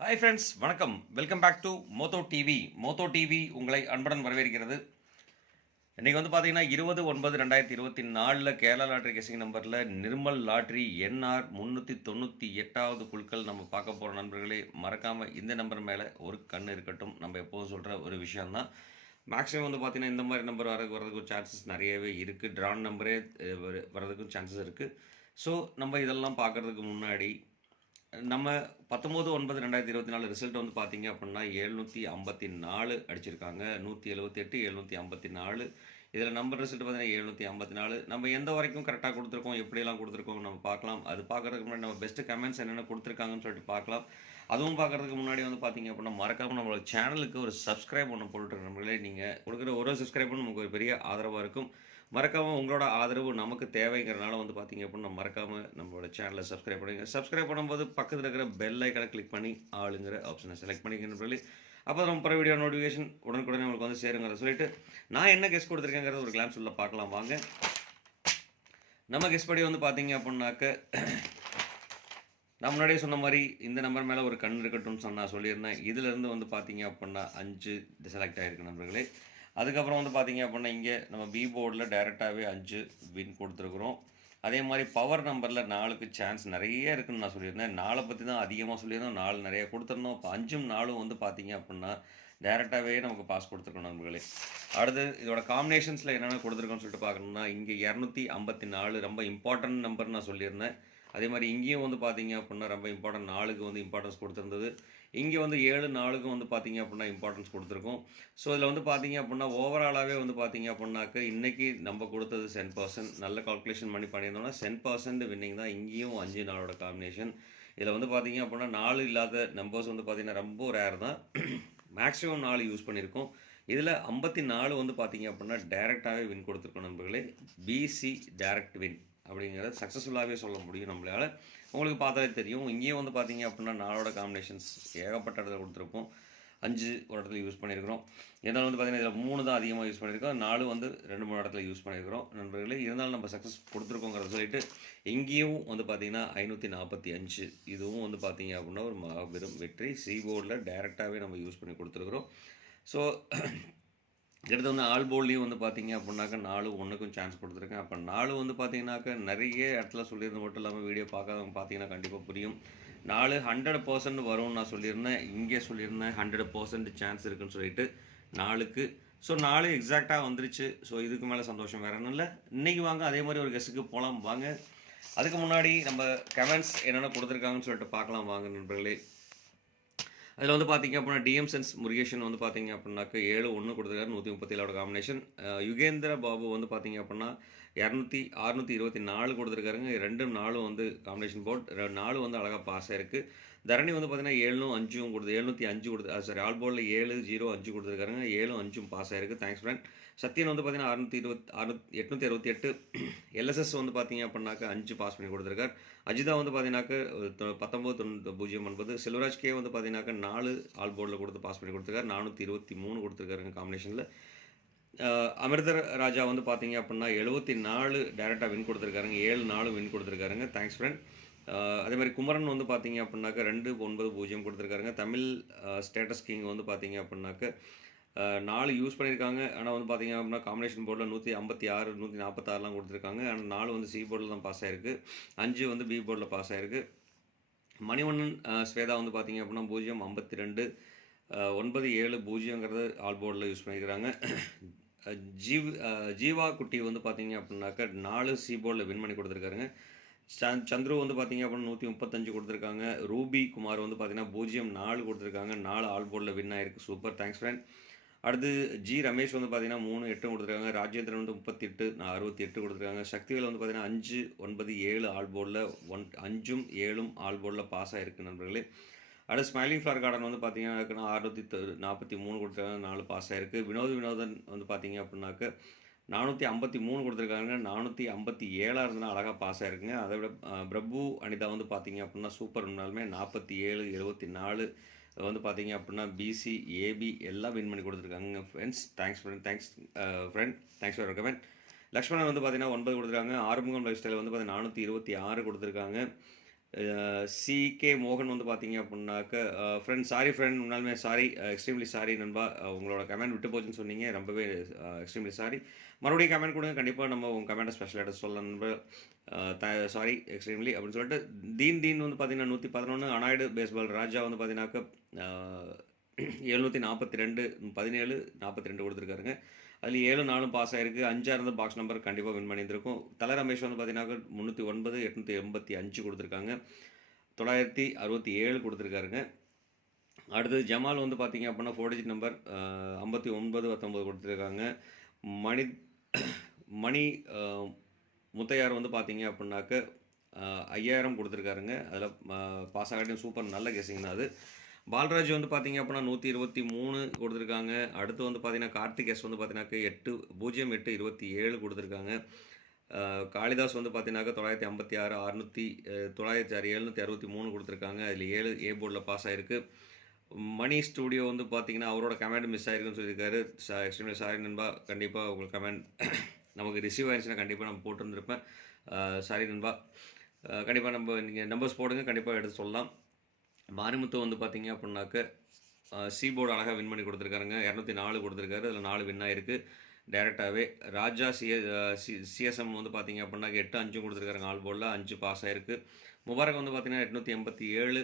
Hi friends வணக்கம். Welcome back to Motho TV Motho TV உங்களை அன்புடன் வரவேற்கிறது. இன்றைக்கி வந்து பார்த்தீங்கன்னா இருபது ஒன்பது ரெண்டாயிரத்தி இருபத்தி நாலில் கேரளா லாட்ரி கெசிங் நம்பரில் நிர்மல் லாட்ரி என்ஆர் முந்நூற்றி தொண்ணூற்றி எட்டாவது குழுக்கள் நம்ம பார்க்க போகிற நண்பர்களே. மறக்காமல் இந்த நம்பர் மேலே ஒரு கண் இருக்கட்டும். நம்ம எப்போதும் சொல்கிற ஒரு விஷயந்தான் மேக்ஸிமம் வந்து பார்த்தீங்கன்னா இந்த மாதிரி நம்பர் வர வரதுக்கும் சான்சஸ் நிறையவே இருக்குது ட்ரான் நம்பரே வரதுக்கும் சான்சஸ் இருக்குது ஸோ நம்ம இதெல்லாம் பார்க்குறதுக்கு முன்னாடி நம்ம பத்தொம்போது ஒன்பது ரெண்டாயிரத்தி இருபத்தி நாலு ரிசல்ட் வந்து பார்த்தீங்க அப்படின்னா எழுநூற்றி ஐம்பத்தி நாலு அடிச்சிருக்காங்க. நூற்றி எழுபத்தெட்டு எழுநூற்றி ஐம்பத்தி நாலு இதில் நம்பர் ரிசல்ட் பார்த்தீங்கன்னா எழுநூற்றி ஐம்பத்தி நாலு நம்ம எந்த வரைக்கும் கரெக்டாக கொடுத்துருக்கோம் எப்படியெல்லாம் கொடுத்துருக்கோம் நம்ம பார்க்கலாம் அது பார்க்குறதுக்கு முன்னாடி நம்ம பெஸ்ட்டு கமெண்ட்ஸ் என்னென்ன கொடுத்துருக்காங்கன்னு சொல்லிட்டு பார்க்கலாம் அதுவும் பார்க்குறதுக்கு முன்னாடி வந்து பார்த்தீங்க அப்படின்னா மறக்காமல் நம்மளோட சேனலுக்கு ஒரு சப்ஸ்கிரைப் ஒன்று போட்டுருக்க நம்மளே நீங்கள் கொடுக்குற ஒரு சப்ஸ்கிரைபும் நமக்கு ஒரு பெரிய ஆதரவாக இருக்கும். மறக்காமல் உங்களோட ஆதரவு நமக்கு தேவைங்கிறனால வந்து பார்த்தீங்க அப்படின்னா மறக்காமல் நம்மளோட சேனலை சப்ஸ்கிரைப் பண்ணுங்க. சப்ஸ்கிரைப் பண்ணும்போது பக்கத்தில் இருக்கிற பெல் ஐக்கனை கிளிக் பண்ணி ஆளுங்கிற ஆப்ஷனை செலக்ட் பண்ணிக்கணும் அப்போ நம்ம பிற வீடியோ நோட்டிஃபிகேஷன் உடனுக்குடனே உங்களுக்கு வந்து சேருங்கிறத சொல்லிட்டு நான் என்ன கெஸ்ட் கொடுத்துருக்கேங்கிறத ஒரு கிளாம்ஸ் உள்ள பார்க்கலாம் வாங்க. நம்ம கெஸ்ட் படி வந்து பார்த்தீங்க அப்படின்னாக்க நான் முன்னாடியே சொன்ன மாதிரி இந்த நம்பர் மேலே ஒரு கண் இருக்கட்டும்னு சொன்னால் நான் சொல்லியிருந்தேன் இதுலேருந்து வந்து பார்த்தீங்க அப்படின்னா அஞ்சு செலக்ட் ஆகிருக்கு நண்பர்களே. அதுக்கப்புறம் வந்து பார்த்தீங்க அப்படின்னா இங்கே நம்ம பி போர்டில் டைரெக்டாகவே அஞ்சு வின் கொடுத்துருக்குறோம். அதே மாதிரி பவர் நம்பரில் நாலுக்கு சான்ஸ் நிறைய இருக்குதுன்னு நான் சொல்லியிருந்தேன். நாளை பற்றி தான் அதிகமாக சொல்லியிருந்தோம். நாலு நிறைய கொடுத்துருந்தோம். இப்போ அஞ்சும் நாலும் வந்து பார்த்தீங்க அப்படின்னா டேரெக்டாகவே நமக்கு பாஸ் கொடுத்துருக்கோம் நண்பர்களே. அடுத்து இதோட காம்பினேஷன்ஸில் என்னென்ன கொடுத்துருக்கோன்னு சொல்லிட்டு பார்க்கணும்னா இங்கே இரநூத்தி ஐம்பத்தி நாலு ரொம்ப இம்பார்ட்டன்ட் நம்பர் நான் சொல்லியிருந்தேன். அதே மாதிரி இங்கேயும் வந்து பார்த்தீங்க அப்படின்னா ரொம்ப இம்பார்ட்டன்ட் நாளுக்கு வந்து இம்பார்ட்டன்ஸ் கொடுத்துருந்தது. இங்கே வந்து ஏழு நாளுக்கும் வந்து பார்த்தீங்க அப்படின்னா இம்பார்ட்டன்ஸ் கொடுத்துருக்கோம். ஸோ இதில் வந்து பார்த்தீங்க அப்படின்னா ஓவராலாகவே வந்து பார்த்தீங்க அப்படின்னாக்க இன்றைக்கி நம்ம கொடுத்தது சென் பர்சன்ட் நல்ல கால்குலேஷன் பண்ணி பண்ணியிருந்தோம்னா சென் பர்சன்ட் வின்னிங் தான் இங்கேயும் அஞ்சு நாளோட காம்பினேஷன் இதில் வந்து பார்த்தீங்க அப்படின்னா நாலு இல்லாத நம்பர்ஸ் வந்து பார்த்தீங்கன்னா ரொம்ப ரேர் தான். மேக்ஸிமம் நாலு யூஸ் பண்ணியிருக்கோம். இதில் ஐம்பத்தி நாலு வந்து பார்த்தீங்க அப்படின்னா டேரெக்டாகவே வின் கொடுத்துருக்கோம் நண்பர்களே. பிசி டேரக்ட் வின் அப்படிங்கிறத சக்ஸஸ்ஃபுல்லாகவே சொல்ல முடியும் நம்மளால். உங்களுக்கு பார்த்தாலே தெரியும். இங்கேயும் வந்து பார்த்தீங்க அப்படின்னா நாளோட காம்பினேஷன்ஸ் ஏகப்பட்ட இடத்துல கொடுத்துருப்போம் அஞ்சு ஒரு இடத்துல யூஸ் பண்ணியிருக்கிறோம். இருந்தாலும் வந்து பார்த்தீங்கன்னா இதில் மூணு தான் அதிகமாக யூஸ் பண்ணியிருக்கோம். நாலு வந்து ரெண்டு மூணு இடத்துல யூஸ் பண்ணியிருக்கிறோம். நண்பர்களே இருந்தாலும் நம்ம சக்ஸஸ் கொடுத்துருக்கோங்கிறத சொல்லிட்டு இங்கேயும் வந்து பார்த்தீங்கன்னா ஐநூற்றி நாற்பத்தி அஞ்சு. இதுவும் வந்து பார்த்தீங்க அப்படின்னா ஒரு மாபெரும் வெற்றி. சி போர்டில் டைரெக்டாகவே நம்ம யூஸ் பண்ணி கொடுத்துருக்குறோம். ஸோ அடுத்து வந்து ஆல் போல்லையும் வந்து பார்த்தீங்க அப்படின்னாக்கா நாலு ஒன்றுக்கும் சான்ஸ் கொடுத்துருக்கேன். அப்போ நாலு வந்து பார்த்தீங்கன்னாக்கா நிறைய இடத்துல சொல்லியிருந்தது மட்டும் இல்லாமல் வீடியோ பார்க்காதவங்க பார்த்தீங்கன்னா கண்டிப்பாக புரியும். நாலு ஹண்ட்ரட் பர்சன்ட் வரும்னு நான் சொல்லியிருந்தேன். இங்கே சொல்லியிருந்தேன் ஹண்ட்ரட் பர்சன்ட் சான்ஸ் இருக்குன்னு சொல்லிட்டு நாலுக்கு. ஸோ நாலு எக்ஸாக்டாக வந்துருச்சு. ஸோ இதுக்கு மேலே சந்தோஷம் வேறு ஒன்றும் இல்லை. இன்றைக்கி வாங்க அதே மாதிரி ஒரு கெஸ்ட்டுக்கு போகலாம் வாங்க. அதுக்கு முன்னாடி நம்ம கமெண்ட்ஸ் என்னென்ன கொடுத்துருக்காங்கன்னு சொல்லிட்டு பார்க்கலாம். வாங்க நண்பர்களே. அதில் வந்து பார்த்தீங்க அப்படின்னா டிஎம் சென்ஸ் முருகேஷன் வந்து பார்த்தீங்க அப்படின்னாக்க ஏழு ஒன்று கொடுத்துருக்காரு. நூற்றி முப்பத்தி ஏழோட காம்பினேஷன் யுகேந்திர பாபு வந்து பார்த்தீங்க அப்படின்னா இரநூத்தி அறுநூற்றி இருபத்தி நாலு கொடுத்துருக்காருங்க. ரெண்டு நாலும் வந்து காம்பினேஷன் போர்ட் நாலு வந்து அழகாக பாஸ் ஆயிருக்கு. தரணி வந்து பார்த்தீங்கன்னா ஏழும் அஞ்சும் கொடுத்து எழுநூற்றி அஞ்சு கொடுத்து சாரி ஆல் போர்டில் ஏழு ஜீரோ அஞ்சு கொடுத்துருக்காருங்க. ஏழும் அஞ்சும் பாஸ் ஆயிருக்கு. தேங்க்ஸ் ஃப்ரெண்ட் சத்யன் வந்து பார்த்தீங்கன்னா அறுநூற்றி இருபத்தி அறுநூத்தி எட்நூற்றி அறுபத்தி எட்டு எல்எஸ்எஸ் வந்து பார்த்தீங்க அப்படின்னாக்க அஞ்சு பாஸ் பண்ணி கொடுத்துருக்கார். அஜிதா வந்து பார்த்தீங்கன்னாக்க பத்தொம்பது தொண்ணூற்றி பூஜ்ஜியம் ஒன்பது. செல்வராஜ் கே வந்து பார்த்தீங்கன்னாக்க நாலு ஆல் போர்டில் கொடுத்து பாஸ் பண்ணி கொடுத்துருக்காரு. நானூற்றி இருபத்தி மூணு கொடுத்துருக்காருங்க காம்பினேஷனில் அமிர்தர் ராஜா வந்து பார்த்தீங்க அப்படின்னா எழுபத்தி நாலு டேரெக்டாக வின் கொடுத்துருக்காருங்க. ஏழு நாலு வின் கொடுத்துருக்காருங்க. தேங்க்ஸ் ஃப்ரெண்ட் அதே மாதிரி குமரன் வந்து பார்த்தீங்க அப்படின்னாக்க ரெண்டு ஒன்பது பூஜ்ஜியம் கொடுத்துருக்காருங்க. தமிழ் ஸ்டேட்டஸ் கிங் வந்து பார்த்தீங்க அப்படின்னாக்க நாலு யூஸ் பண்ணியிருக்காங்க ஆனால் வந்து பார்த்தீங்க அப்படின்னா காம்பினேஷன் போர்டில் நூற்றி ஐம்பத்தி ஆறு நூற்றி நாற்பத்தாறுலாம் கொடுத்துருக்காங்க. ஆனால் நாலு வந்து சி போர்டில் தான் பாஸ் ஆயிருக்கு. அஞ்சு வந்து பி போர்டில் பாஸ் ஆயிருக்கு. மணிவண்ணன் ஸ்வேதா வந்து பார்த்தீங்க அப்படின்னா பூஜ்ஜியம் ஐம்பத்தி ரெண்டு ஒன்பது ஏழு பூஜ்ஜியங்கிறது ஆல் போர்டில் யூஸ் பண்ணியிருக்கிறாங்க ஜீவ் ஜீவா குட்டி வந்து பார்த்திங்க அப்படின்னாக்க நாலு சி போர்டில் வின் பண்ணி கொடுத்துருக்காருங்க. சந்துரு வந்து பார்த்தீங்க அப்படின்னா நூற்றி முப்பத்தஞ்சு கொடுத்துருக்காங்க. ரூபி குமார் வந்து பார்த்தீங்கன்னா பூஜ்ஜியம் நாலு கொடுத்துருக்காங்க. நாலு ஆல் போர்டில் வின் ஆயிருக்கு. சூப்பர் தேங்க்ஸ் ஃப்ரெண்ட் அடுத்து ஜி ரமேஷ் வந்து பார்த்தீங்கன்னா மூணு எட்டு கொடுத்துருக்காங்க. ராஜேந்திரன் வந்து முப்பத்தி எட்டு அறுபத்தி எட்டு கொடுத்துருக்காங்க. சக்திவேல் வந்து பார்த்தீங்கன்னா அஞ்சு ஒன்பது ஏழு ஆல் போர்டில் ஒன் அஞ்சும் ஏழும் ஆல் போர்டில் பாஸ் ஆகிருக்கு நண்பர்களே. அடுத்து ஸ்மைலிங் ஃப்ளவர் கார்டன் வந்து பார்த்தீங்கன்னா அறுநூத்தி நாற்பத்தி மூணு கொடுத்துருக்காங்க. நாலு பாஸ் ஆகிருக்கு வினோத் வினோதன் வந்து பார்த்தீங்க அப்படின்னாக்க நானூற்றி ஐம்பத்தி மூணு கொடுத்துருக்காங்க. நானூற்றி ஐம்பத்தி ஏழாக இருந்தால் அழகாக பாஸ் ஆகிருக்குங்க அதை விட பிரபு அனிதா வந்து பார்த்தீங்க அப்படின்னா சூப்பர் இருந்தாலுமே நாற்பத்தி ஏழு எழுபத்தி நாலு வந்து பார்த்தீங்க அப்படின்னா பிசி ஏபி எல்லாம் வின் பண்ணி கொடுத்துருக்காங்க friends thanks friend thanks friend thanks for recommend Lakshmanan வந்து பார்த்தீங்கன்னா ஒன்பது கொடுத்துருக்காங்க. ஆறுமுகம் லைஃப் ஸ்டைல் வந்து பார்த்தீங்கன்னா நானூற்றி இருபத்தி ஆறு கொடுத்துருக்காங்க. சிகே மோகன் வந்து பார்த்தீங்க அப்படின்னாக்க ஃப்ரெண்ட் சாரி ஃப்ரெண்ட் உண்மையாலுமே சாரி எக்ஸ்ட்ரீம்லி சாரி நண்பா உங்களோட கமெண்ட் விட்டு போச்சுன்னு சொன்னீங்க. ரொம்பவே எக்ஸ்ட்ரீம்லி சாரி மறுபடியும் கமெண்ட் கொடுங்க. கண்டிப்பாக நம்ம உங்கள் கமெண்ட்டை ஸ்பெஷல் எடுத்து சொல்ல நண்பா சாரி எக்ஸ்ட்ரீம்லி அப்படின்னு சொல்லிட்டு தீன் தீன் வந்து பார்த்தீங்கன்னா நூற்றி பதினொன்று அனாய்டு பேஸ்பால் ராஜா வந்து பார்த்தீங்கன்னாக்க எழுநூற்றி நாற்பத்தி ரெண்டு பதினேழு நாற்பத்தி ரெண்டு கொடுத்துருக்காருங்க. அதில் ஏழு நாலும் பாஸ் ஆயிருக்கு. அஞ்சாக இருந்த பாக்ஸ் நம்பர் கண்டிப்பாக வின் பண்ணியிருந்திருக்கும். தலை ரமேஷ் வந்து பார்த்தீங்கன்னா முந்நூற்றி ஒன்பது எட்நூற்றி எண்பத்தி அஞ்சு கொடுத்துருக்காங்க. தொள்ளாயிரத்தி அறுபத்தி ஏழு கொடுத்துருக்காருங்க. அடுத்தது ஜமால் வந்து பார்த்தீங்க அப்படின்னா ஃபோர் டிஜிட் நம்பர் ஐம்பத்தி ஒன்பது பத்தொம்பது கொடுத்துருக்காங்க. மணி மணி முத்தையார் வந்து பார்த்தீங்க அப்படின்னாக்க ஐயாயிரம் கொடுத்துருக்காருங்க. அதில் பாஸ் ஆகாட்டியும் சூப்பர் நல்ல கெஸிங் தான் அது. பால்ராஜ் வந்து பார்த்தீங்க அப்படின்னா நூற்றி இருபத்தி மூணு கொடுத்துருக்காங்க. அடுத்து வந்து பார்த்தீங்கன்னா கார்த்திக் எஸ் வந்து பார்த்தீங்கன்னாக்க எட்டு பூஜ்ஜியம் எட்டு இருபத்தி ஏழு கொடுத்துருக்காங்க. காளிதாஸ் வந்து பார்த்தீங்கன்னாக்க தொள்ளாயிரத்தி ஐம்பத்தி ஆறு அறுநூற்றி தொள்ளாயிரத்தி ஆறு எழுநூற்றி அறுபத்தி மூணு கொடுத்துருக்காங்க. அதில் ஏழு ஏ போர்டில் பாஸ் ஆயிருக்கு. மணி ஸ்டூடியோ வந்து பார்த்தீங்கன்னா அவரோட கமெண்ட் மிஸ் ஆயிருக்குன்னு சொல்லியிருக்காரு. எக்ஸ்ட்ரீம்லி சாரி நண்பா கண்டிப்பாக உங்களுக்கு கமெண்ட் நமக்கு ரிசீவ் ஆயிருச்சுன்னா கண்டிப்பாக நம்ம போட்டிருந்திருப்பேன் சாரி நண்பா. கண்டிப்பாக நம்ம நீங்கள் நம்பர்ஸ் போடுங்க. கண்டிப்பாக எடுத்து சொல்லலாம். மாரிமுத்து வந்து பார்த்தீங்க அப்படின்னாக்க சீபோர்டு அழகாக வின் பண்ணி கொடுத்துருக்காருங்க. இரநூத்தி நாலு கொடுத்துருக்காரு. அதில் நாலு வின் ஆயிருக்கு. டேரெக்டாகவே ராஜா சிஎ சி சிஎஸ்எம் வந்து பார்த்தீங்க அப்படின்னாக்க எட்டு அஞ்சும் கொடுத்துருக்காருங்க ஆல் போர்டில் அஞ்சு பாஸ் ஆயிருக்கு. முபாரக் வந்து பார்த்தீங்கன்னா எட்நூற்றி எண்பத்தி ஏழு.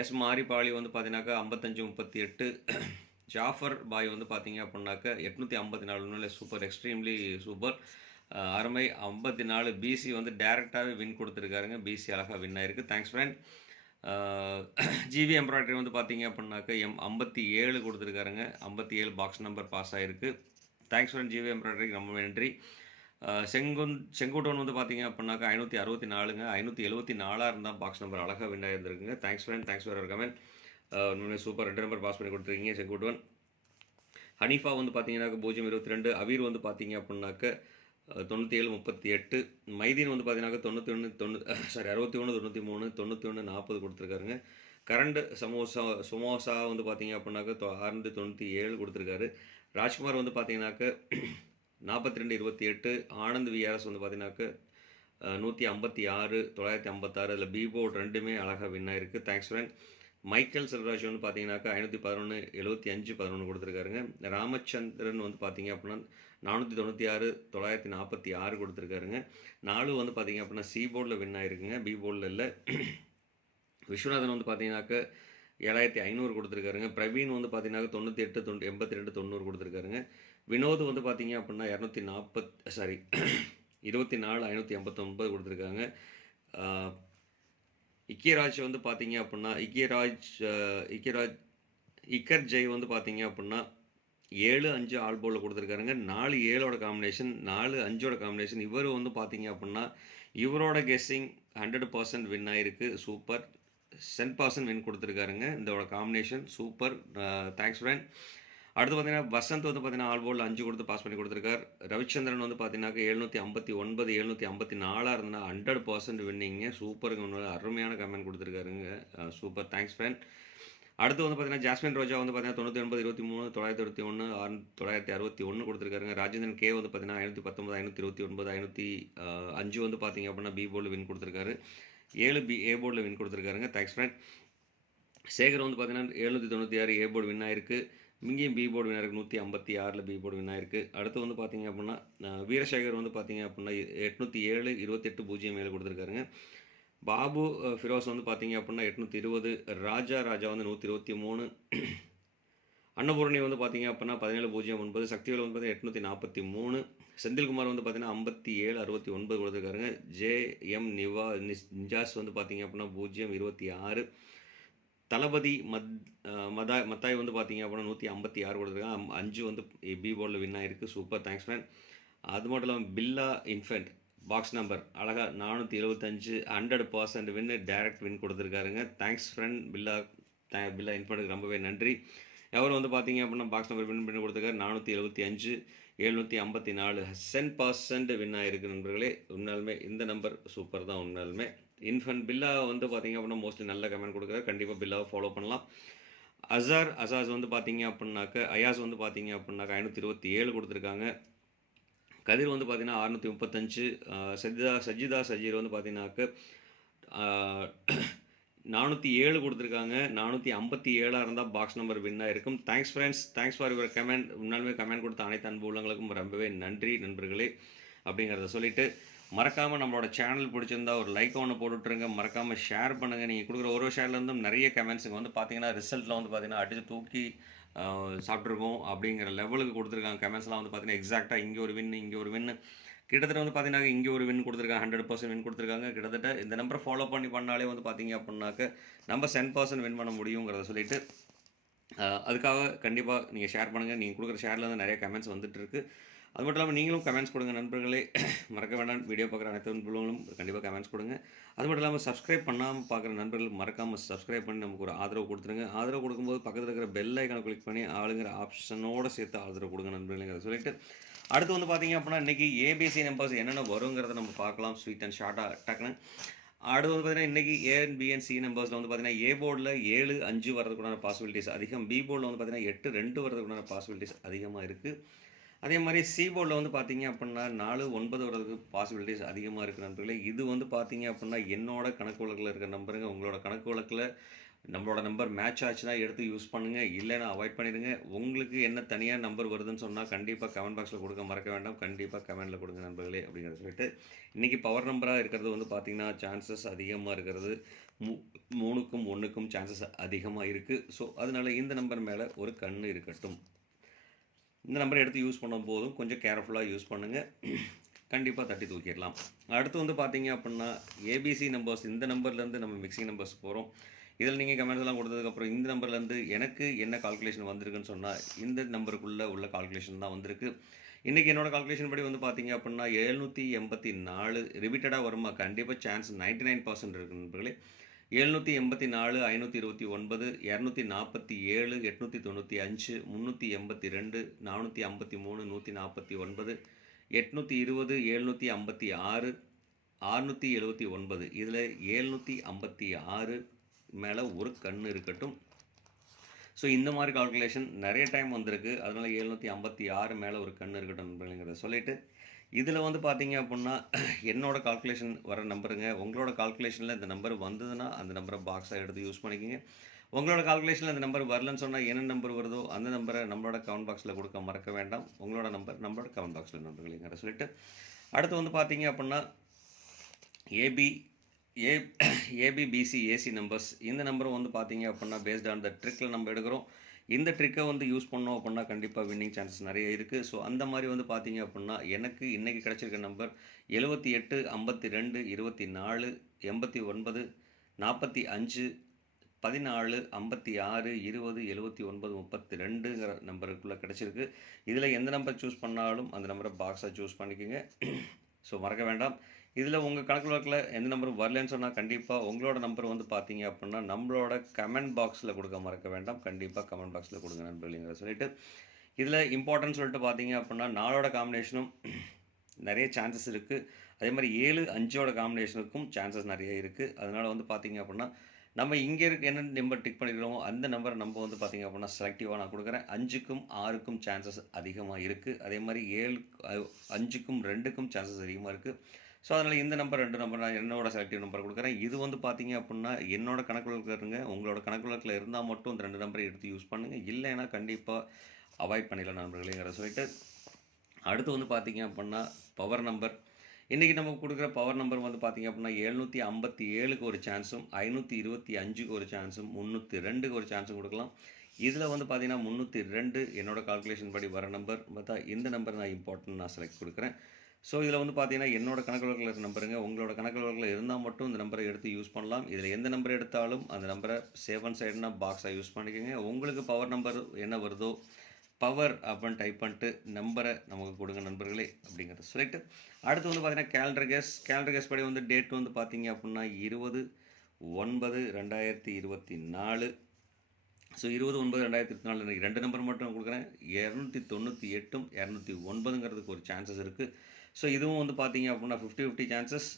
எஸ் மாரிபாளி வந்து பார்த்தீங்கன்னாக்கா ஐம்பத்தஞ்சு முப்பத்தி எட்டு. ஜாஃபர் பாய் வந்து பார்த்தீங்க அப்படின்னாக்க எட்நூற்றி ஐம்பத்தி நாலு. உண்மையிலே சூப்பர் எக்ஸ்ட்ரீம்லி சூப்பர் அருமை. ஐம்பத்தி நாலு பிசி வந்து டேரெக்டாகவே வின் கொடுத்துருக்காருங்க. பிசி அழகாக வின் ஆயிருக்கு. தேங்க்ஸ் ஃப்ரெண்ட் ஜிவி எம்ப்ராய்டரி வந்து பார்த்தீங்க அப்படின்னாக்க எம் ஐம்பத்தி ஏழு கொடுத்துருக்காருங்க. ஐம்பத்தி ஏழு பாக்ஸ் நம்பர் பாஸ் ஆகிருக்கு தேங்க்ஸ் ஃபார் ஜிவி எம்ப்ராய்டரிக்கு ரொம்ப நன்றி. செங்குன் செங்குட்டோன் வந்து பார்த்தீங்க அப்படின்னாக்கா ஐநூற்றி அறுபத்தி நாலுங்க. ஐநூற்றி எழுபத்தி நாலாக இருந்தால் பாக்ஸ் நம்பர் அழகாக win ஆயிருந்திருக்குங்க. Thanks friend thanks for comment உண்மையிலே சூப்பர் ரெண்டு நம்பர் பாஸ் பண்ணி கொடுத்துருக்கீங்க செங்குட்டோன். ஹனீஃபா வந்து பார்த்தீங்கன்னாக்க பூஜ்ஜியம் இருபத்தி ரெண்டு. அவீர் வந்து பார்த்தீங்க அப்படின்னாக்க தொண்ணூற்றி ஏழு முப்பத்தி எட்டு மைதீன் வந்து பார்த்தீங்கன்னாக்க தொண்ணூற்றி ஒன்று தொண்ணூ சாரி அறுபத்தி ஒன்று தொண்ணூற்றி மூணு தொண்ணூற்றி ஒன்று நாற்பது கொடுத்துருக்காருங்க. கரண்ட் சமோசா சுமோசா வந்து பார்த்தீங்க அப்படின்னாக்க தொ- அறுநூத்தி தொண்ணூற்றி ஏழு கொடுத்துருக்காரு. ராஜ்குமார் வந்து பார்த்தீங்கன்னாக்க நாற்பத்தி ரெண்டு இருபத்தி எட்டு ஆனந்த் விஆர்எஸ் வந்து பார்த்தீங்கன்னாக்க நூற்றி ஐம்பத்தி ஆறு தொள்ளாயிரத்தி ஐம்பத்தாறு. அதில் பி ரெண்டுமே அழகாக வின் ஆயிருக்கு. தேங்க்ஸ் ஃப்ரெண்ட் மைக்கேல் செல்வராஜ் வந்து பார்த்தீங்கன்னாக்கா ஐநூற்றி பதினொன்று எழுபத்தி அஞ்சு பதினொன்று கொடுத்துருக்காருங்க. ராமச்சந்திரன் வந்து பார்த்தீங்க அப்படின்னா நானூற்றி தொண்ணூற்றி ஆறு தொள்ளாயிரத்தி நாற்பத்தி ஆறு கொடுத்துருக்காருங்க. நாலு வந்து பார்த்தீங்க அப்படின்னா சி போர்டில் வின் ஆயிருக்குங்க. பி போர்டில் இல்லை. விஸ்வநாதன் வந்து பார்த்தீங்கன்னாக்கா ஏழாயிரத்தி ஐநூறு கொடுத்துருக்காருங்க. பிரவீன் வந்து பார்த்தீங்கன்னா தொண்ணூற்றி எட்டு தொண்ணூ எண்பத்தி ரெண்டு தொண்ணூறு கொடுத்துருக்காருங்க. வினோத் வந்து பார்த்தீங்க அப்படின்னா இரநூத்தி நாற்பத் சாரி இருபத்தி நாலு ஐநூற்றி எண்பத்தொம்பது கொடுத்துருக்காங்க. இக்கியராஜ் வந்து பார்த்தீங்க அப்படின்னா இக்கியராஜ் இக்கியராஜ் இக்கர் ஜெய் வந்து பார்த்தீங்க அப்படின்னா ஏழு அஞ்சு ஆல் போலில் கொடுத்துருக்காருங்க. நாலு ஏழோட காம்பினேஷன் நாலு அஞ்சோட காம்பினேஷன் இவர் வந்து பார்த்தீங்க அப்படின்னா இவரோட கெஸ்ஸிங் ஹண்ட்ரட் பர்சன்ட் வின் ஆயிருக்கு. சூப்பர் சென்ட் பர்சன்ட் வின் கொடுத்துருக்காருங்க. இதோட காம்பினேஷன் சூப்பர் தேங்க்ஸ் ஃப்ரெண்ட் அடுத்து பார்த்தீங்கன்னா வசந்த் வந்து பார்த்தீங்கன்னா ஆல் போல் அஞ்சு கொடுத்து பாஸ் பண்ணி கொடுத்துருக்கார். ரவிச்சந்திரன் வந்து பார்த்தீங்கன்னாக்க எழுநூற்றி ஐம்பத்தி ஒன்பது எழுநூற்றி ஐம்பத்தி நாலாக இருந்தால் ஹண்ட்ரட் பர்சன்ட் வின்னிங்க சூப்பருங்க ஒன்று அருமையான கமெண்ட் கொடுத்துருக்காருங்க. சூப்பர் தேங்க்ஸ் ஃப்ரெண்ட் அடுத்து வந்து பார்த்தீங்கன்னா ஜாஸ்மின் ரோஜா வந்து பார்த்தீங்கன்னா தொண்ணூற்றி ஒன்பது இருபத்தி மூணு தொள்ளாயிரத்தி இருபத்தி ஒன்று ஆறு தொள்ளாயிரத்தி அறுபத்தி ஒன்று கொடுத்துருக்காருங்க. ராஜேந்திரன் கே வந்து பார்த்தீங்கன்னா ஐநூற்றி பத்தொம்பது ஐநூற்றி இருபத்தி ஒன்பது ஐநூற்றி அஞ்சு வந்து பார்த்தீங்க அப்படின்னா பி போர்டில் வின் கொடுத்துருக்காரு. ஏழு பி ஏ போர்டில் வின் கொடுத்துருக்காருங்க. தேங்க்ஸ் ஃப்ரெண்ட் சேகர் வந்து பார்த்தீங்கன்னா எழுநூற்றி தொண்ணூற்றி ஆறு ஏ போர்டு வின் ஆயிருக்கு. இங்கேயும் பி போர்டு வின் நூற்றி ஐம்பத்தி ஆறில் பி போர்டு விநாயகருக்கு அடுத்து வந்து பார்த்தீங்க அப்படின்னா வீரசேகர் வந்து பார்த்தீங்க அப்படின்னா எட்நூற்றி ஏழு இருபத்தெட்டு பூஜ்ஜியம் ஏழு கொடுத்துருக்காருங்க. பாபு ஃபிரோஸ் வந்து பார்த்தீங்க அப்படின்னா எட்நூற்றி இருபது ராஜா ராஜா வந்து நூற்றி இருபத்தி மூணு. அன்னபூரணி வந்து பார்த்தீங்க அப்படின்னா பதினேழு பூஜ்ஜியம் ஒன்பது. சக்திவேல் வந்து பார்த்தீங்கன்னா எட்நூற்றி நாற்பத்தி மூணு. செந்தில்குமார் வந்து பார்த்தீங்கன்னா ஐம்பத்தி ஏழு அறுபத்தி ஒன்பது கொடுத்துருக்காருங்க. ஜே எம் நிவா நிஜாஸ் வந்து பார்த்தீங்க அப்படின்னா பூஜ்ஜியம் இருபத்தி ஆறு. தளபதி மத் மதா மத்தாய் வந்து பார்த்தீங்க அப்படின்னா நூற்றி ஐம்பத்தி ஆறு கொடுத்துருக்காங்க அஞ்சு வந்து பி போர்டில் வின் ஆகிருக்கு சூப்பர் தேங்க்ஸ் மேன் அது மட்டும் இல்லாமல் பில்லா இன்ஃபென்ட் பாக்ஸ் நம்பர் அழகாக நானூற்றி எழுபத்தஞ்சு hundred percent win direct win கொடுத்துருக்காருங்க. Thanks friend Billa the Billa இன்ஃபென்ட்டுக்கு ரொம்பவே நன்றி. எவரும் வந்து பார்த்தீங்க அப்படின்னா பாக்ஸ் நம்பர் வின் பண்ணி கொடுத்துருக்காரு? நானூற்றி எழுபத்தி அஞ்சு எழுநூற்றி ஐம்பத்தி நாலு. சென் பர்சன்ட் வின் ஆகிருக்கு நண்பர்களே. உண்மையாலுமே இந்த நம்பர் சூப்பர் தான் உண்மையாலுமே. இன்ஃபன்ட் பில்லா வந்து பார்த்தீங்க அப்படின்னா மோஸ்ட்லி நல்ல கமெண்ட் கொடுக்குறாரு. கண்டிப்பாக பில்லாவை ஃபாலோ பண்ணலாம். அசார் அசாஸ் வந்து பார்த்தீங்க அப்படின்னாக்க அயாஸ் வந்து பார்த்தீங்க அப்படின்னாக்க ஐநூற்றி இருபத்தி ஏழு கொடுத்துருக்காங்க. கதிர் வந்து பார்த்தீங்கன்னா அறுநூற்றி முப்பத்தஞ்சு சஜிதா சஜிதா சஜீர் வந்து பார்த்தீங்கன்னாக்க நானூற்றி ஏழு கொடுத்துருக்காங்க. நானூற்றி ஐம்பத்தி ஏழாக இருந்தால் பாக்ஸ் நம்பர் வின்னாக இருக்கும். Thanks friends thanks for your comment முன்னாலுமே comment கொடுத்த அனைத்து அன்பு உள்ளவங்களுக்கும் ரொம்பவே நன்றி நண்பர்களே அப்படிங்கிறத சொல்லிவிட்டு மறக்காமல் நம்மளோட சேனல் பிடிச்சிருந்தா ஒரு லைக் ஒன்று போட்டுட்ருங்க மறக்காமல் ஷேர் பண்ணுங்கள் நீங்கள் கொடுக்குற ஒரு ஷேர்லேருந்தும் நிறைய கமெண்ட்ஸுங்க வந்து பார்த்தீங்கன்னா ரிசல்ட்டில் வந்து பார்த்தீங்கன்னா அடித்து தூக்கி சாப்பிட்ருக்கோம் அப்படிங்கிற லெவலுக்கு கொடுத்துருக்காங்க. கமெண்ட்ஸ்லாம் வந்து பார்த்தீங்கன்னா எக்ஸாக்டாக இங்கே ஒரு வின் இங்கே ஒரு வின் கிட்டத்தட்ட வந்து பார்த்தீங்கன்னா இங்கே ஒரு வின் கொடுத்துருக்காங்க. ஹண்ட்ரட் பர்சன்ட் வின் கொடுத்துருக்காங்க. கிட்டத்தட்ட இந்த நம்பரை ஃபாலோ பண்ணி பண்ணாலே வந்து பார்த்தீங்க அப்படின்னாக்க நம்ம சென் பர்சன்ட் வின் பண்ண முடியுங்கிறத சொல்லிட்டு அதுக்காக கண்டிப்பாக நீங்கள் ஷேர் பண்ணுங்கள் நீங்கள் கொடுக்குற ஷேரில் வந்து நிறைய கமெண்ட்ஸ் வந்துட்டு இருக்குது அது மட்டும் இல்லாமல் நீங்களும் கமெண்ட்ஸ் கொடுங்க நண்பர்களே. மறக்க வேண்டாம். வீடியோ பார்க்குற அனைத்து நண்பர்களும் கண்டிப்பாக கமெண்ட்ஸ் கொடுங்க. அது மட்டும் இல்லாமல் சப்ஸ்கிரைப் பண்ணாமல் பார்க்குற நண்பர்கள் மறக்காமல் சப்ஸ்கிரைப் பண்ணி நமக்கு ஒரு ஆதரவு கொடுத்துருங்க. ஆதரவு கொடுக்கும்போது பக்கத்தில் இருக்கிற பெல் ஐக்கான கிளிக் பண்ணி ஆளுங்கிற ஆப்ஷனோட சேர்த்து ஆதரவு கொடுங்க நண்பர்களுங்கிறத சொல்லிட்டு. அடுத்து வந்து பார்த்தீங்க அப்படின்னா இன்றைக்கி ஏபிசி நம்பர்ஸ் என்னென்ன வருங்கிறத நம்ம பார்க்கலாம். ஸ்வீட் அண்ட் ஷார்ட்டாக டக்குன்னு. அடுத்து வந்து பார்த்தீங்கன்னா இன்றைக்கி ஏஎன்பிஎன்சி நம்பர்ஸில் வந்து பார்த்தீங்கன்னா ஏ போர்டில் ஏழு அஞ்சு வரதுக்குண்டான பாசிபிலிட்டிஸ் அதிகம். பி போர்டில் வந்து பார்த்தீங்கன்னா எட்டு ரெண்டு வரதுக்குண்டான பாசிபிலிட்டிஸ் அதிகமாக இருக்குது அதே மாதிரி சி போர்டில் வந்து பார்த்தீங்க அப்படின்னா நாலு ஒன்பது வரதுக்கு பாசிபிலிட்டிஸ் அதிகமாக இருக்குது நண்பர்களே. இது வந்து பார்த்தீங்க அப்படின்னா என்னோட கணக்கு வழக்கில் இருக்கிற நம்பருங்க. உங்களோட கணக்கு வழக்கில் நம்மளோட நம்பர் மேட்ச் ஆச்சுன்னா எடுத்து யூஸ் பண்ணுங்கள் இல்லைன்னா அவாய்ட் பண்ணிடுங்க. உங்களுக்கு என்ன தனியாக நம்பர் வருதுன்னு சொன்னால் கண்டிப்பாக கமெண்ட் பாக்ஸில் கொடுக்க மறக்க வேண்டாம். கண்டிப்பாக கமெண்ட்டில் கொடுங்க நண்பர்களே அப்படிங்கிறத சொல்லிட்டு இன்றைக்கி பவர் நம்பராக இருக்கிறது வந்து பார்த்திங்கன்னா சான்சஸ் அதிகமாக இருக்கிறது. மூ மூணுக்கும் ஒன்றுக்கும் சான்சஸ் அதிகமாக இருக்குது ஸோ அதனால இந்த நம்பர் மேலே ஒரு கண் இருக்கட்டும். இந்த நம்பரை எடுத்து யூஸ் பண்ணும் போதும் கொஞ்சம் கேர்ஃபுல்லாக யூஸ் பண்ணுங்கள் கண்டிப்பாக தட்டி தூக்கிடலாம். அடுத்து வந்து பார்த்தீங்க அப்படின்னா ஏபிசி நம்பர்ஸ் இந்த நம்பர்லேருந்து நம்ம மிக்சிங் நம்பர்ஸ் போகிறோம் இதில் நீங்கள் கமெண்ட்ஸ் எல்லாம் கொடுத்ததுக்கப்புறம் இந்த நம்பர்லேருந்து எனக்கு என்ன கால்குலேஷன் வந்திருக்குன்னு சொன்னால் இந்த நம்பருக்குள்ளே உள்ள கால்குலேஷன் தான் வந்திருக்கு. இன்றைக்கி என்னோடய கால்குலேஷன் படி வந்து பார்த்தீங்க அப்படின்னா எழுநூற்றி எண்பத்தி நாலு ரிபீட்டடாக வருமா? கண்டிப்பாக சான்ஸ் நைன்ட்டி நைன் பர்சன்ட் இருக்கு நண்பர்களே. எழுநூற்றி எண்பத்தி நாலு ஐநூற்றி இருபத்தி ஒன்பது இரநூத்தி நாற்பத்தி ஏழு எட்நூற்றி தொண்ணூற்றி அஞ்சு முந்நூற்றி எண்பத்தி ரெண்டு நானூற்றி ஐம்பத்தி மூணு நூற்றி நாற்பத்தி ஒன்பது எட்நூற்றி இருபது எழுநூற்றி ஐம்பத்தி ஆறு ஆறுநூற்றி எழுபத்தி ஒன்பது. இதில் ஏழ்நூற்றி ஐம்பத்தி ஆறு மேலே ஒரு கண் இருக்கட்டும். ஸோ இந்த மாதிரி கால்குலேஷன் நிறைய டைம் வந்திருக்கு. அதனால் எழுநூற்றி ஐம்பத்தி ஆறு மேலே ஒரு கண் இருக்கட்டும் அப்படிங்கிறத சொல்லிவிட்டு இதில் வந்து பார்த்தீங்க அப்படின்னா என்னோடய கால்குலேஷன் வர நம்பருங்க. உங்களோட கால்குலேஷனில் இந்த நம்பர் வந்ததுன்னா அந்த நம்பரை பாக்ஸாக எடுத்து யூஸ் பண்ணிக்கோங்க. உங்களோட கால்குலேஷனில் அந்த நம்பர் வரலன்னு சொன்னால் என்ன நம்பர் வருதோ அந்த நம்பரை நம்மளோட கமெண்ட் பாக்ஸில் கொடுக்க மறக்க வேண்டாம். உங்களோட நம்பர் நம்மளோட கமெண்ட் பாக்ஸில் நம்பர்களைங்கிற சொல்லிட்டு. அடுத்து வந்து பார்த்தீங்க அப்படின்னா AB A ABBC AC numbers இந்த நம்பரும் வந்து பார்த்தீங்க அப்படின்னா பேஸ்ட் ஆன் த ட்ரிக்கில் நம்ம எடுக்கிறோம். இந்த ட்ரிக்கை வந்து யூஸ் பண்ணோம் அப்படின்னா கண்டிப்பாக வின்னிங் சான்சஸ் நிறைய இருக்குது ஸோ அந்த மாதிரி வந்து பார்த்தீங்க அப்படின்னா எனக்கு இன்றைக்கி கிடச்சிருக்க நம்பர் எழுபத்தி எட்டு ஐம்பத்தி ரெண்டு இருபத்தி நாலு எண்பத்தி ஒன்பது நாற்பத்தி அஞ்சு பதினாலு ஐம்பத்தி ஆறு இருபது எழுபத்தி ஒன்பது முப்பத்தி ரெண்டுங்கிற நம்பருக்குள்ளே கிடச்சிருக்கு. இதில் எந்த நம்பர் சூஸ் பண்ணாலும் அந்த நம்பரை பாக்ஸாக சூஸ் பண்ணிக்கோங்க. ஸோ மறக்க வேண்டாம். இதில் உங்கள் கணக்கு வழக்கில் எந்த நம்பரும் வரலன்னு சொன்னால் கண்டிப்பாக உங்களோட நம்பர் வந்து பார்த்தீங்க அப்படின்னா நம்மளோட கமெண்ட் பாக்ஸில் கொடுக்க மறக்க வேண்டாம். கண்டிப்பாக கமெண்ட் பாக்ஸில் கொடுங்க நண்பர்கள்ங்கிற சொல்லிட்டு இதில் இம்பார்ட்டன்ஸ் சொல்லிட்டு பார்த்தீங்க அப்படின்னா நாலோட காம்பினேஷனும் நிறைய சான்சஸ் இருக்குது அதே மாதிரி ஏழு அஞ்சோட காம்பினேஷனுக்கும் சான்சஸ் நிறைய இருக்குது அதனால் வந்து பார்த்தீங்க அப்படின்னா நம்ம இங்கே இருக்க என்ன நம்பர் டிக் பண்ணிக்கிறோமோ அந்த நம்பரை நம்ம வந்து பார்த்தீங்க அப்படின்னா செலக்டிவாக நான் கொடுக்குறேன். அஞ்சுக்கும் ஆறுக்கும் சான்சஸ் அதிகமாக இருக்குது அதே மாதிரி ஏழு அஞ்சுக்கும் ரெண்டுக்கும் சான்சஸ் அதிகமாக இருக்குது ஸோ அதனால் இந்த நம்பர் ரெண்டு நம்பர் நான் என்னோட செலக்டிவ் நம்பர் கொடுக்குறேன். இது வந்து பார்த்தீங்க அப்படின்னா என்னோட கணக்கு வழக்கில் இருங்க உங்களோட கணக்கு வழக்கில் இருந்தால் மட்டும் இந்த ரெண்டு நம்பரை எடுத்து யூஸ் பண்ணுங்கள் இல்லைன்னா கண்டிப்பாக அவாய்ட் பண்ணிடலாம் நண்பர்களேங்கிற சொல்லிட்டு. அடுத்து வந்து பார்த்தீங்க அப்படின்னா பவர் நம்பர் இன்றைக்கி நம்ம கொடுக்குற பவர் நம்பர் வந்து பார்த்தீங்க அப்படின்னா எழுநூற்றி ஐம்பத்தி ஏழுக்கு ஒரு சான்ஸும் ஐநூற்றி இருபத்தி அஞ்சுக்கு ஒரு சான்ஸும் முந்நூற்றி ரெண்டுக்கு ஒரு சான்ஸும் கொடுக்கலாம். இதில் வந்து பார்த்தீங்கன்னா முந்நூற்றி ரெண்டு என்னோடய கால்குலேஷன் படி வர நம்பர் பார்த்தா இந்த நம்பர் நான் இம்பார்ட்டன்ட் நான் செலக்ட் கொடுக்குறேன். ஸோ இதில் வந்து பார்த்தீங்கன்னா என்னோட கணக்கில் இருக்க நம்பருங்க. உங்களோட கணக்கில் இருந்தால் மட்டும் இந்த நம்பரை எடுத்து யூஸ் பண்ணலாம். இதில் எந்த நம்பர் எடுத்தாலும் அந்த நம்பரை சேவன் சைடுனா பாக்ஸாக யூஸ் பண்ணிக்கோங்க. உங்களுக்கு பவர் நம்பர் என்ன வருதோ பவர் அப்படின்னு டைப் பண்ணிட்டு நம்பரை நமக்கு கொடுங்க நண்பர்களே அப்படிங்கிறது. சொல்லிட்டு அடுத்து வந்து பார்த்தீங்கன்னா கேலண்டர் கேஸ் கேலண்டர் கேஸ் படி வந்து டேட் வந்து பார்த்தீங்க அப்படின்னா இருபது ஒன்பது ரெண்டாயிரத்தி இருபத்தி நாலு. ஸோ இருபது ஒன்பது ரெண்டாயிரத்தி இருபத்தி நாலு எனக்கு ரெண்டு நம்பர் மட்டும் கொடுக்குறேன். இரநூத்தி தொண்ணூற்றி எட்டும் இரநூத்தி ஒன்பதுங்கிறதுக்கு ஒரு சான்சஸ் இருக்குது ஸோ இதுவும் வந்து பார்த்தீங்க அப்படின்னா ஃபிஃப்டி ஃபிஃப்டி சான்சஸ்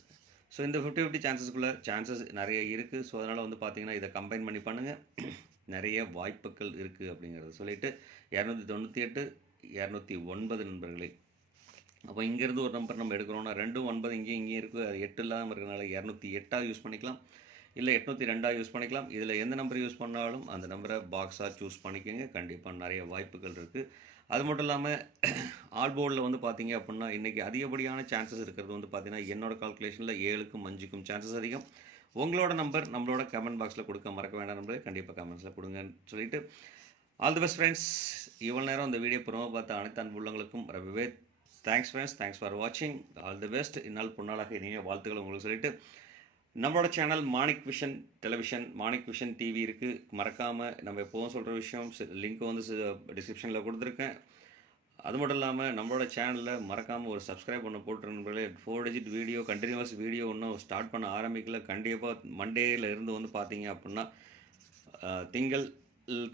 ஸோ இந்த ஃபிஃப்டி ஃபிஃப்டி சான்சஸ்க்குள்ளே சான்சஸ் நிறைய இருக்குது ஸோ அதனால் வந்து பார்த்தீங்கன்னா இதை கம்பைன் பண்ணி பண்ணுங்கள் நிறைய வாய்ப்புகள் இருக்குது அப்படிங்கிறத சொல்லிட்டு இரநூத்தி தொண்ணூற்றி எட்டு இரநூத்தி ஒன்பது நண்பர்களே. அப்போ இங்கேருந்து ஒரு நம்பர் நம்ம எடுக்கிறோம்னா ரெண்டும் ஒன்பது இங்கேயும் இங்கேயும் இருக்குது அது எட்டு இல்லாமல் இருக்கிறனால இரநூத்தி எட்டாக யூஸ் பண்ணிக்கலாம். இல்லை எட்நூற்றி ரெண்டாக யூஸ் பண்ணிக்கலாம். இதில் எந்த நம்பர் யூஸ் பண்ணாலும் அந்த நம்பரை பாக்ஸாக சூஸ் பண்ணிக்கோங்க. கண்டிப்பாக நிறைய வாய்ப்புகள் இருக்குது அது மட்டும் இல்லாமல் ஆல் போர்டில் வந்து பார்த்தீங்க அப்படின்னா இன்றைக்கி அதிகப்படியான சான்சஸ் இருக்கிறது வந்து பார்த்தீங்கன்னா என்னோட கால்குலேஷனில் ஏழுக்கும் அஞ்சுக்கும் சான்சஸ் அதிகம். உங்களோட நம்பர் நம்மளோட கமெண்ட் பாக்ஸில் கொடுக்க மறக்க வேண்டாம் நம்பரே கண்டிப்பாக கமெண்ட்ஸில் கொடுங்கன்னு சொல்லிட்டு ஆல் தி பெஸ்ட் ஃப்ரெண்ட்ஸ் இவ்வளோ நேரம் இந்த வீடியோ புறமாக பார்த்த அனைத்து அன்புள்ளங்களுக்கும் Vivek thanks friends thanks for வாட்சிங் ஆல் தி பெஸ்ட் இந்நாள் பொன்னாளாக இனிய வாழ்த்துக்கள் உங்களுக்கு சொல்லிட்டு நம்மளோட channel Manik vision television Manik vision TV இருக்குது மறக்காமல் நம்ம எப்போதும் சொல்கிற விஷயம் லிங்க் வந்து டிஸ்கிரிப்ஷனில் கொடுத்துருக்கேன். அது மட்டும் இல்லாமல் நம்மளோட சேனலில் மறக்காமல் ஒரு சப்ஸ்கிரைப் பண்ண போட்டுருந்தே four digit video continues video இன்னும் ஸ்டார்ட் பண்ண ஆரம்பிக்கல. கண்டிப்பாக மண்டேயில் இருந்து வந்து பார்த்தீங்க அப்படின்னா திங்கள்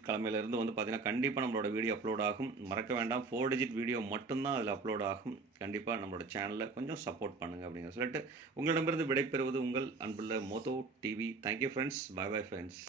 கிழமையிலேருந்து வந்து பார்த்தீங்கன்னா கண்டிப்பாக நம்மளோட வீடியோ அப்லோட் ஆகும். மறக்க வேண்டாம். ஃபோர் டிஜிட் வீடியோ மட்டும்தான் அதில் அப்லோட் ஆகும். கண்டிப்பாக நம்மளோட சேனலில் கொஞ்சம் சப்போர்ட் பண்ணுங்கள் அப்படிங்கிற சொல்லிட்டு உங்களிடமிருந்து விடைபெறுவது உங்கள் அன்புள்ள Motho TV thank you friends bye bye friends